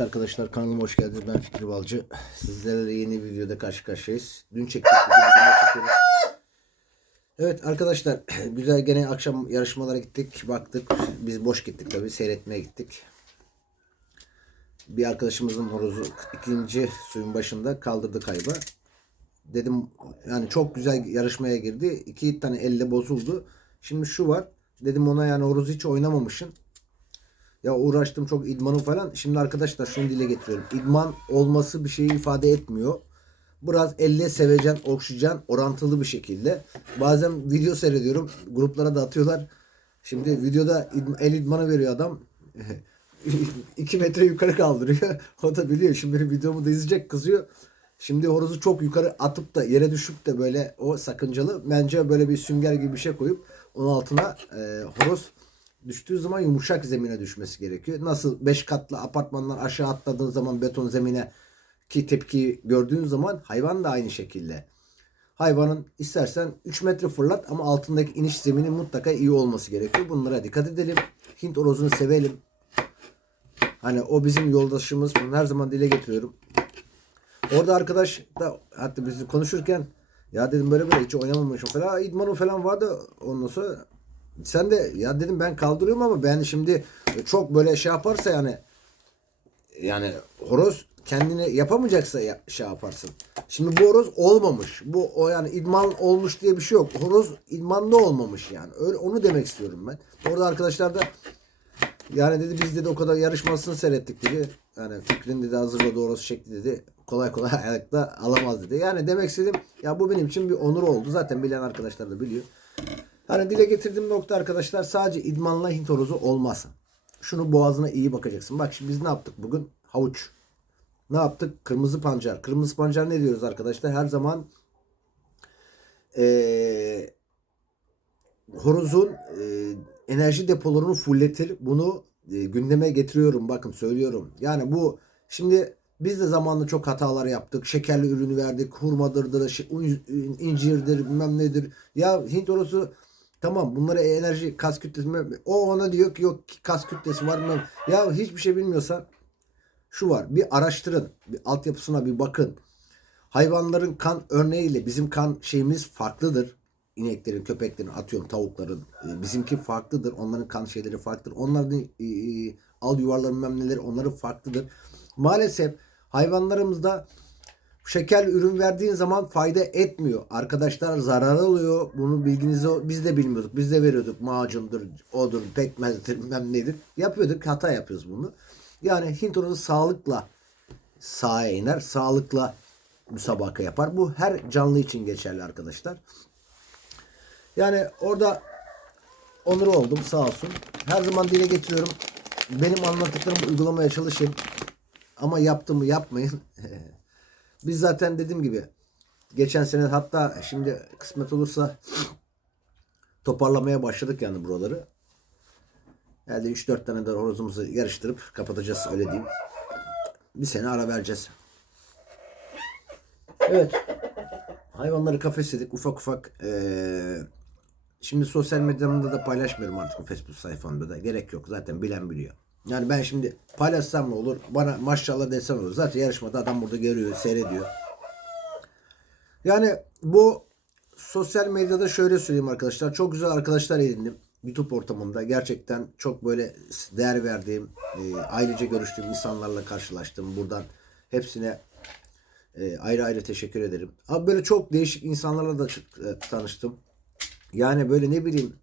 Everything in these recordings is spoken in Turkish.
Arkadaşlar kanalıma hoş geldiniz. Ben Fikri Balcı. Sizlerle yeni bir videoda karşı karşıyayız. Dün çektik. Evet arkadaşlar güzel gene akşam yarışmalara gittik. Baktık. Biz boş gittik tabi. Seyretmeye gittik. Bir arkadaşımızın horozu ikinci suyun başında kaldırdı kaybı. Dedim yani çok güzel yarışmaya girdi. İki tane elle bozuldu. Şimdi şu var. Dedim ona yani horozu hiç oynamamışsın. Ya uğraştım çok idmanı falan. Şimdi arkadaşlar şunu dile getiriyorum. İdman olması bir şeyi ifade etmiyor. Biraz elle sevecen, okşayacaksın orantılı bir şekilde. Bazen video seyrediyorum. Gruplara da atıyorlar. Şimdi videoda id- el idmanı veriyor adam. 2 metre yukarı kaldırıyor. o da biliyor. Şimdi benim videomu da izleyecek kızıyor. Şimdi horozu çok yukarı atıp da yere düşüp de böyle o sakıncalı. Bence böyle bir sünger gibi bir şey koyup onun altına e, horoz düştüğü zaman yumuşak zemine düşmesi gerekiyor. Nasıl 5 katlı apartmandan aşağı atladığın zaman beton zemine ki tepki gördüğün zaman hayvan da aynı şekilde. Hayvanın istersen 3 metre fırlat ama altındaki iniş zemini mutlaka iyi olması gerekiyor. Bunlara dikkat edelim. Hint orozunu sevelim. Hani o bizim yoldaşımız. Bunu her zaman dile getiriyorum. Orada arkadaş da hatta biz konuşurken ya dedim böyle böyle hiç oynamamışım falan. "Aa, İdmanı falan vardı ondan sonra sen de ya dedim ben kaldırıyorum ama ben şimdi çok böyle şey yaparsa yani yani horoz kendini yapamayacaksa ya, şey yaparsın. Şimdi bu horoz olmamış. Bu o yani idman olmuş diye bir şey yok. Horoz idmanda olmamış yani. Öyle onu demek istiyorum ben. Orada arkadaşlar da yani dedi biz dedi o kadar yarışmasını seyrettik dedi. Yani Fikrin dedi hazırladı horoz şekli dedi. Kolay kolay ayakta alamaz dedi. Yani demek istedim ya bu benim için bir onur oldu. Zaten bilen arkadaşlar da biliyor. Hani dile getirdiğim nokta arkadaşlar sadece idmanla Hint horozu olmaz. Şunu boğazına iyi bakacaksın. Bak şimdi biz ne yaptık bugün? Havuç. Ne yaptık? Kırmızı pancar. Kırmızı pancar ne diyoruz arkadaşlar? Her zaman eee horozun eee, enerji depolarını fulletir. Bunu eee, gündeme getiriyorum. Bakın söylüyorum. Yani bu şimdi biz de zamanında çok hatalar yaptık. Şekerli ürünü verdik. Hurmadırdır, incirdir, bilmem nedir. Ya Hint horozu tamam bunlara enerji kas kütlesi o ona diyor ki yok kas kütlesi var mı? Ya hiçbir şey bilmiyorsan şu var. Bir araştırın. Bir altyapısına bir bakın. Hayvanların kan örneğiyle bizim kan şeyimiz farklıdır. İneklerin, köpeklerin, atıyorum tavukların. E, Bizimki farklıdır. Onların kan şeyleri farklıdır. Onların e, e, al yuvarları bilmem neleri onların farklıdır. Maalesef hayvanlarımızda şekerli ürün verdiğin zaman fayda etmiyor. Arkadaşlar zarar alıyor. Bunu bilginizi biz de bilmiyorduk. Biz de veriyorduk. Macundur, odur, pekmezdir, bilmem nedir. Yapıyorduk. Hata yapıyoruz bunu. Yani Hint horozu sağlıkla sahaya iner. Sağlıkla müsabaka yapar. Bu her canlı için geçerli arkadaşlar. Yani orada onur oldum sağ olsun. Her zaman dile getiriyorum. Benim anlattıklarımı uygulamaya çalışın. Ama yaptığımı yapmayın. Biz zaten dediğim gibi geçen sene hatta şimdi kısmet olursa toparlamaya başladık yani buraları. Yani 3-4 tane de horozumuzu yarıştırıp kapatacağız öyle diyeyim. Bir sene ara vereceğiz. Evet. Hayvanları kafesledik ufak ufak. eee, şimdi sosyal medyamda da paylaşmıyorum artık Facebook sayfamda da. Gerek yok zaten bilen biliyor. Yani ben şimdi paylaşsam ne olur? Bana maşallah desem olur. Zaten yarışmada adam burada görüyor, seyrediyor. Yani bu sosyal medyada şöyle söyleyeyim arkadaşlar. Çok güzel arkadaşlar edindim. YouTube ortamında gerçekten çok böyle değer verdiğim, e, ailece görüştüğüm insanlarla karşılaştım. Buradan hepsine e, ayrı ayrı teşekkür ederim. Abi böyle çok değişik insanlarla da e, tanıştım. Yani böyle ne bileyim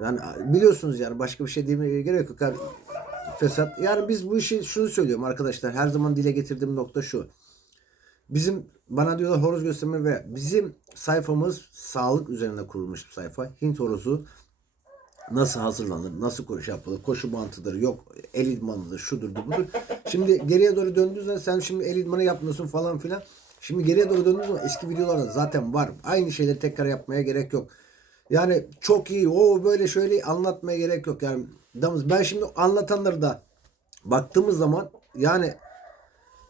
yani biliyorsunuz yani başka bir şey demeye gerek yok. Yani fesat. Yani biz bu işi şunu söylüyorum arkadaşlar. Her zaman dile getirdiğim nokta şu. Bizim bana diyorlar horoz gösterme ve bizim sayfamız sağlık üzerine kurulmuş bir sayfa. Hint horozu nasıl hazırlanır, nasıl koşu yapılır, koşu bantıdır, yok el idmanıdır, şudur bu budur. Şimdi geriye doğru döndüğün zaman sen şimdi el idmanı yapmıyorsun falan filan. Şimdi geriye doğru döndüğün zaman eski videolarda zaten var. Aynı şeyleri tekrar yapmaya gerek yok. Yani çok iyi, o böyle şöyle anlatmaya gerek yok. Yani damız ben şimdi anlatanları da baktığımız zaman yani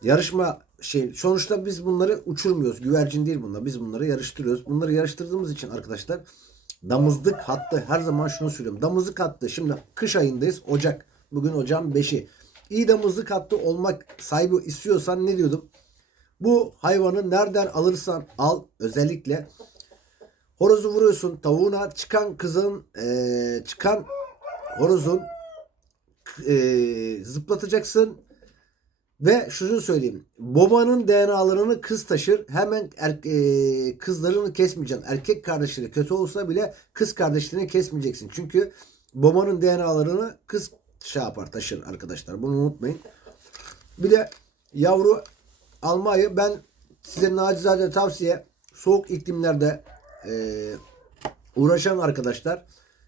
yarışma şey sonuçta biz bunları uçurmuyoruz. Güvercin değil bunlar. Biz bunları yarıştırıyoruz. Bunları yarıştırdığımız için arkadaşlar damızlık hattı her zaman şunu söylüyorum. Damızlık hattı şimdi kış ayındayız. Ocak. Bugün ocağın 5'i. iyi damızlık hattı olmak sahibi istiyorsan ne diyordum? Bu hayvanı nereden alırsan al özellikle horozu vuruyorsun tavuğuna çıkan kızın eee, çıkan horozun eee, zıplatacaksın ve şunu söyleyeyim. Babanın DNA'larını kız taşır. Hemen er, eee, kızlarını kesmeyeceksin. Erkek kardeşleri kötü olsa bile kız kardeşlerini kesmeyeceksin. Çünkü babanın DNA'larını kız şey yapar taşır arkadaşlar. Bunu unutmayın. Bir de yavru almayı ben size nacizane tavsiye soğuk iklimlerde eee, uğraşan arkadaşlar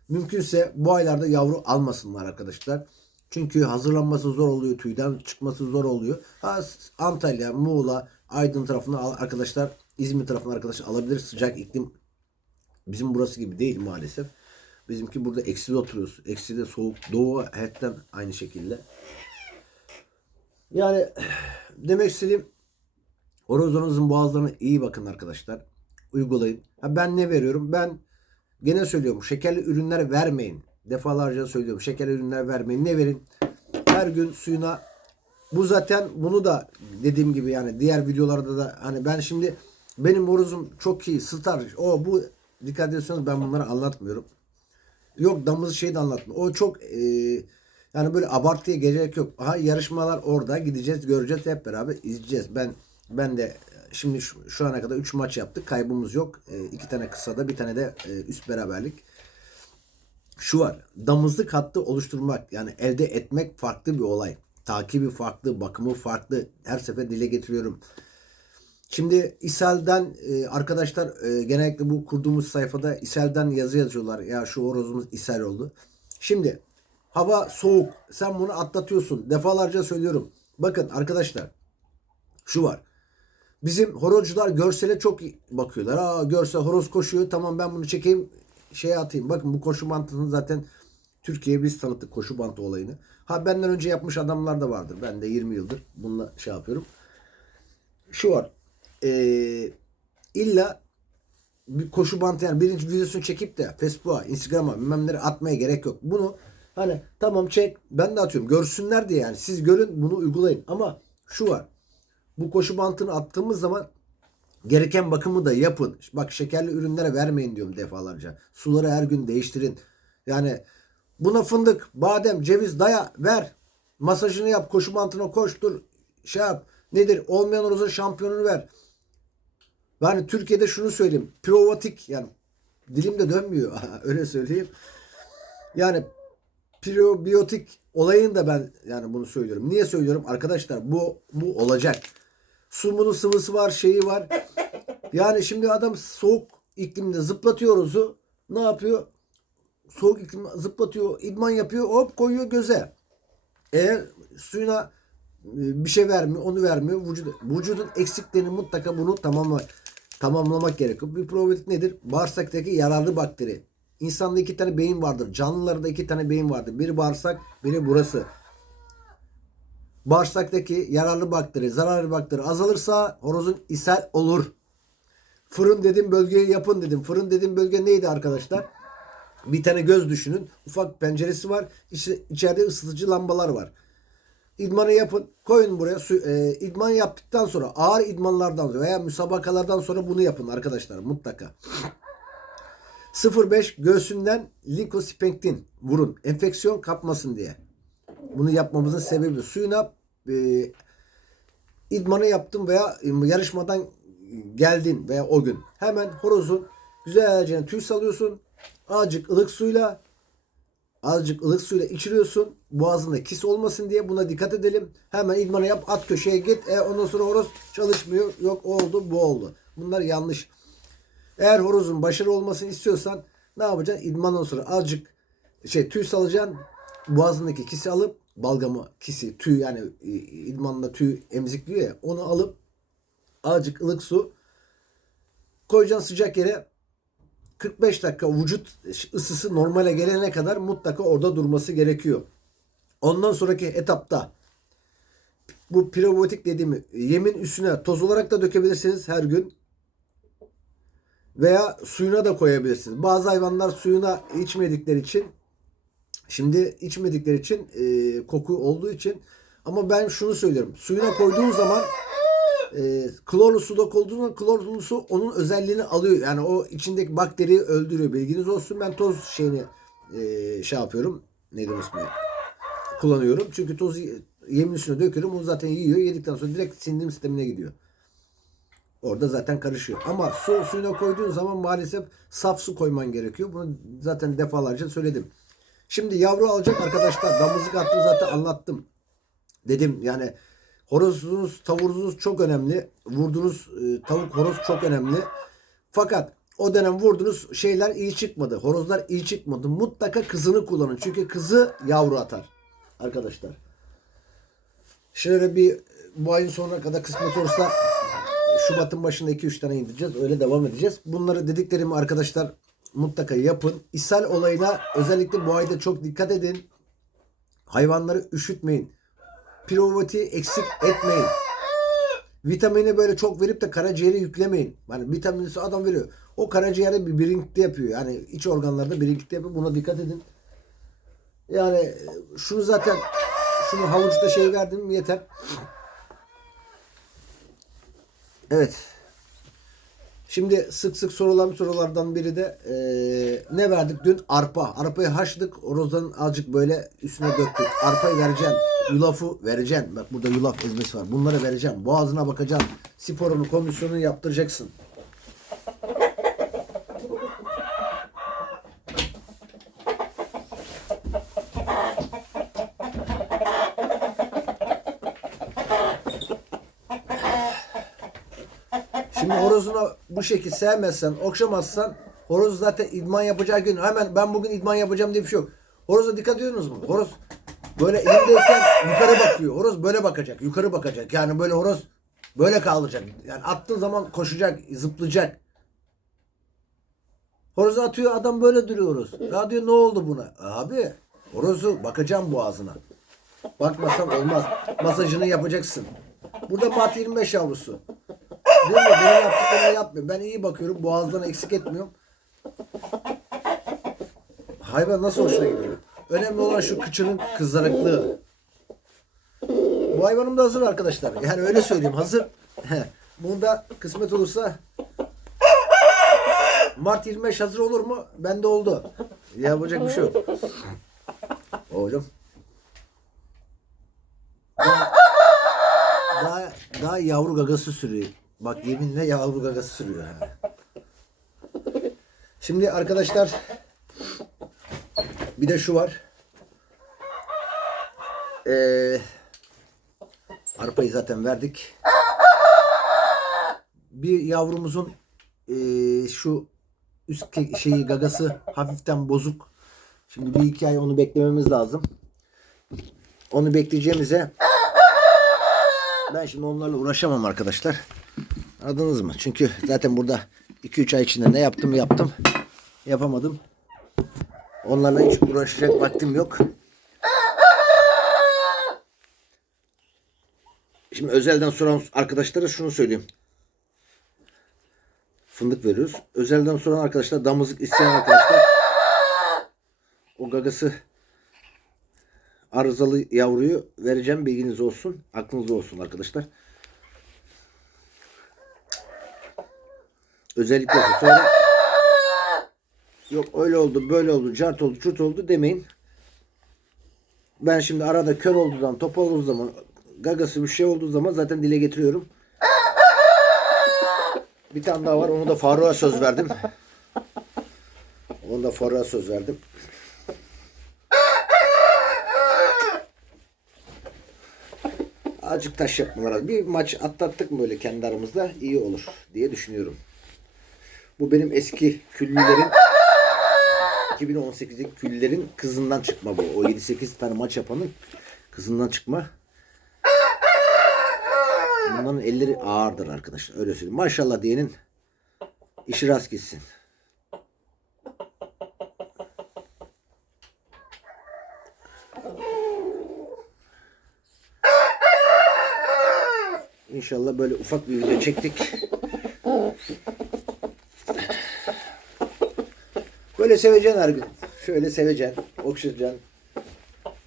mümkünse bu aylarda yavru almasınlar arkadaşlar. Çünkü hazırlanması zor oluyor, tüyden çıkması zor oluyor. Ha, Antalya, Muğla, Aydın tarafına arkadaşlar, İzmir tarafına arkadaşlar alabilir. Sıcak iklim bizim burası gibi değil maalesef. Bizimki burada ekside oturuyoruz. Ekside soğuk. Doğu hepten aynı şekilde. Yani demek istediğim horozunuzun boğazlarına iyi bakın arkadaşlar. Uygulayın. Ha ben ne veriyorum? Ben gene söylüyorum. Şekerli ürünler vermeyin. Defalarca söylüyorum. Şekerli ürünler vermeyin. Ne verin? Her gün suyuna bu zaten bunu da dediğim gibi yani diğer videolarda da hani ben şimdi benim horozum çok iyi star o bu dikkat ediyorsanız ben bunları anlatmıyorum. Yok damız şey de anlatmıyor. O çok e, yani böyle abartıya gerek yok. Aha yarışmalar orada gideceğiz göreceğiz hep beraber izleyeceğiz. Ben ben de şimdi şu, şu ana kadar 3 maç yaptık. Kaybımız yok. E, iki tane kısada bir tane de e, üst beraberlik. Şu var. Damızlık hattı oluşturmak yani elde etmek farklı bir olay. Takibi farklı, bakımı farklı. Her sefer dile getiriyorum. Şimdi İSEL'den e, arkadaşlar e, genellikle bu kurduğumuz sayfada İSEL'den yazı yazıyorlar. Ya şu horozumuz İSEL oldu. Şimdi hava soğuk. Sen bunu atlatıyorsun. Defalarca söylüyorum. Bakın arkadaşlar şu var. Bizim horozcular görsele çok bakıyorlar. Aa görsel horoz koşuyor. Tamam ben bunu çekeyim şeye atayım. Bakın bu koşu bantını zaten Türkiye'ye biz tanıttık koşu bantı olayını. Ha benden önce yapmış adamlar da vardır. Ben de 20 yıldır bununla şey yapıyorum. Şu var. Ee, illa bir koşu bantı yani birinci videosunu çekip de Facebook'a, Instagram'a bilmem nereye atmaya gerek yok. Bunu hani tamam çek ben de atıyorum. Görsünler diye yani siz görün bunu uygulayın. Ama şu var. Bu koşu bantını attığımız zaman gereken bakımı da yapın. Bak şekerli ürünlere vermeyin diyorum defalarca. Suları her gün değiştirin. Yani buna fındık, badem, ceviz daya ver. Masajını yap, koşu bantına koştur. Şey yap. Nedir? Olmayan horoza şampiyonunu ver. Yani Türkiye'de şunu söyleyeyim. Provatik yani dilim de dönmüyor. Öyle söyleyeyim. Yani probiyotik olayın da ben yani bunu söylüyorum. Niye söylüyorum? Arkadaşlar bu bu olacak. Su bunun sıvısı var, şeyi var. Yani şimdi adam soğuk iklimde zıplatıyor horozu. Ne yapıyor? Soğuk iklim zıplatıyor, idman yapıyor, hop koyuyor göze. Eğer suyuna e, bir şey vermiyor, onu vermiyor. Vücudu, vücudun eksiklerini mutlaka bunu tamamla, tamamlamak gerekiyor. Bir probiyotik nedir? Bağırsaktaki yararlı bakteri. İnsanda iki tane beyin vardır. Canlılarda iki tane beyin vardır. Biri bağırsak, biri burası. Bağırsaktaki yararlı bakteri, zararlı bakteri azalırsa horozun ishal olur. Fırın dedim bölgeyi yapın dedim. Fırın dedim bölge neydi arkadaşlar? Bir tane göz düşünün. Ufak penceresi var. İçi, içeride ısıtıcı lambalar var. İdmanı yapın. Koyun buraya. Su, e, idman yaptıktan sonra ağır idmanlardan sonra veya müsabakalardan sonra bunu yapın arkadaşlar mutlaka. 0.5 göğsünden likosipenktin vurun. Enfeksiyon kapmasın diye. Bunu yapmamızın sebebi suyuna e, idmanı yaptım veya yarışmadan geldin veya o gün hemen horozun güzelce tüy salıyorsun. Azıcık ılık suyla azıcık ılık suyla içiriyorsun. Boğazında kis olmasın diye buna dikkat edelim. Hemen idmanı yap at köşeye git. E, ondan sonra horoz çalışmıyor. Yok oldu bu oldu. Bunlar yanlış. Eğer horozun başarılı olmasını istiyorsan ne yapacaksın? İdmandan sonra azıcık şey tüy salacaksın. Boğazındaki kisi alıp balgamı kisi tüy yani e, idmanla tüy emzikliyor ya onu alıp azıcık ılık su koyacaksın sıcak yere 45 dakika vücut ısısı normale gelene kadar mutlaka orada durması gerekiyor. Ondan sonraki etapta bu probiyotik dediğimi yemin üstüne toz olarak da dökebilirsiniz her gün. Veya suyuna da koyabilirsiniz. Bazı hayvanlar suyuna içmedikleri için şimdi içmedikleri için e, koku olduğu için Ama ben şunu söylüyorum. Suyuna koyduğun zaman e, klorlu suda koyduğun zaman klorlu su onun özelliğini alıyor. Yani o içindeki bakteriyi öldürüyor. Bilginiz olsun. Ben toz şeyini e, şey yapıyorum. Onun ismi? Kullanıyorum. Çünkü tozu yemin üstüne döküyorum. Onu zaten yiyor. Yedikten sonra direkt sindirim sistemine gidiyor. Orada zaten karışıyor. Ama su suyuna koyduğun zaman maalesef saf su koyman gerekiyor. Bunu zaten defalarca söyledim. Şimdi yavru alacak arkadaşlar. Damızlık attım zaten anlattım. Dedim yani horozunuz, tavuğunuz çok önemli. Vurduğunuz e, tavuk, horoz çok önemli. Fakat o dönem vurduğunuz şeyler iyi çıkmadı. Horozlar iyi çıkmadı. Mutlaka kızını kullanın. Çünkü kızı yavru atar. Arkadaşlar. Şöyle bir bu ayın sonuna kadar kısmet olursa Şubat'ın başında 2-3 tane indireceğiz. Öyle devam edeceğiz. Bunları dediklerimi arkadaşlar mutlaka yapın. İshal olayına özellikle bu ayda çok dikkat edin. Hayvanları üşütmeyin. Pirovati eksik etmeyin. Vitamini böyle çok verip de karaciğere yüklemeyin. Yani vitaminisi adam veriyor. O karaciğere bir birinkti yapıyor. Yani iç organlarda birinkti yapıyor. Buna dikkat edin. Yani şunu zaten şunu havuçta şey verdim yeter. Evet. Şimdi sık sık sorulan sorulardan biri de eee, ne verdik dün? Arpa. Arpayı haşladık. Orozdan azıcık böyle üstüne döktük. Arpayı vereceksin. Yulafı vereceksin. Bak burada yulaf ezmesi var. Bunları vereceksin. Boğazına bakacaksın. Sporunu, komisyonunu yaptıracaksın. Şimdi horozunu bu şekilde sevmezsen, okşamazsan horoz zaten idman yapacağı gün hemen ben bugün idman yapacağım diye bir şey yok. Horoza dikkat ediyorsunuz mu? Horoz böyle elindeyken yukarı bakıyor. Horoz böyle bakacak, yukarı bakacak. Yani böyle horoz böyle kaldıracak. Yani attığın zaman koşacak, zıplayacak. Horozu atıyor adam böyle duruyor horoz. Ya diyor ne oldu buna? Abi horozu bakacağım boğazına. Bakmasan olmaz. Masajını yapacaksın. Burada Mat 25 yavrusu. Değil mi? Benim yaptıklarımı yapmıyor. Ben iyi bakıyorum. Boğazdan eksik etmiyorum. Hayvan nasıl hoşuna gidiyor? Önemli olan şu kıçının kızarıklığı. Bu hayvanım da hazır arkadaşlar. Yani öyle söyleyeyim hazır. Bunda kısmet olursa Mart 25 hazır olur mu? Bende oldu. Yapacak bir şey yok. Hocam. Daha, yavru gagası sürüyor. Bak yeminle yavru gagası sürüyor. ha. Şimdi arkadaşlar bir de şu var. Ee, arpayı zaten verdik. Bir yavrumuzun ee, şu üst şeyi gagası hafiften bozuk. Şimdi bir iki ay onu beklememiz lazım. Onu bekleyeceğimize ben şimdi onlarla uğraşamam arkadaşlar. Anladınız mı? Çünkü zaten burada 2-3 ay içinde ne yaptım yaptım. Yapamadım. Onlarla hiç uğraşacak vaktim yok. Şimdi özelden soran arkadaşlara şunu söyleyeyim. Fındık veriyoruz. Özelden soran arkadaşlar damızlık isteyen arkadaşlar o gagası arızalı yavruyu vereceğim bilginiz olsun. Aklınızda olsun arkadaşlar. Özellikle sonra yok öyle oldu böyle oldu cart oldu çut oldu demeyin. Ben şimdi arada kör olduğu zaman top olduğu zaman gagası bir şey olduğu zaman zaten dile getiriyorum. Bir tane daha var onu da Faruk'a söz verdim. Onu da Faruk'a söz verdim. Azıcık taş yapmalar. Bir maç atlattık mı böyle kendi aramızda iyi olur diye düşünüyorum. Bu benim eski küllülerin 2018'deki küllerin kızından çıkma bu. O 7-8 tane maç yapanın kızından çıkma. Bunların elleri ağırdır arkadaşlar. Öyle söyleyeyim. Maşallah diyenin işi rast gitsin. İnşallah böyle ufak bir video çektik. Böyle seveceksin her gün. Şöyle seveceksin. Okşayacaksın.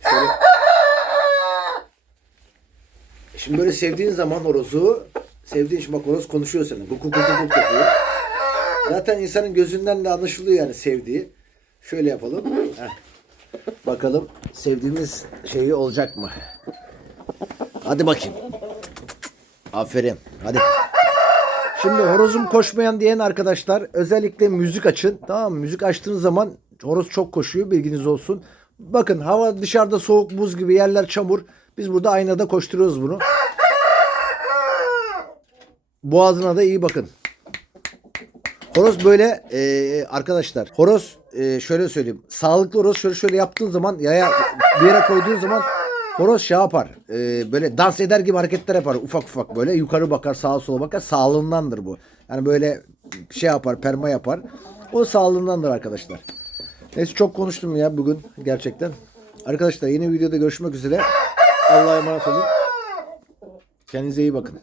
Şöyle. Şimdi böyle sevdiğin zaman horozu sevdiğin için bak horoz konuşuyor guk guk guk yapıyor. Zaten insanın gözünden de anlaşılıyor yani sevdiği. Şöyle yapalım. Heh. Bakalım sevdiğimiz şeyi olacak mı? Hadi bakayım. Aferin. Hadi. Şimdi horozum koşmayan diyen arkadaşlar özellikle müzik açın. Tamam mı? Müzik açtığınız zaman horoz çok koşuyor bilginiz olsun. Bakın hava dışarıda soğuk buz gibi yerler çamur. Biz burada aynada koşturuyoruz bunu. Boğazına da iyi bakın. Horoz böyle e, arkadaşlar. Horoz e, şöyle söyleyeyim. Sağlıklı horoz şöyle şöyle yaptığın zaman yaya bir yere koyduğun zaman horoz şey yapar. E, böyle dans eder gibi hareketler yapar. Ufak ufak böyle yukarı bakar sağa sola bakar. Sağlığındandır bu. Yani böyle şey yapar perma yapar. O sağlığındandır arkadaşlar. Neyse çok konuştum ya bugün gerçekten. Arkadaşlar yeni videoda görüşmek üzere. Allah'a emanet olun. Kendinize iyi bakın.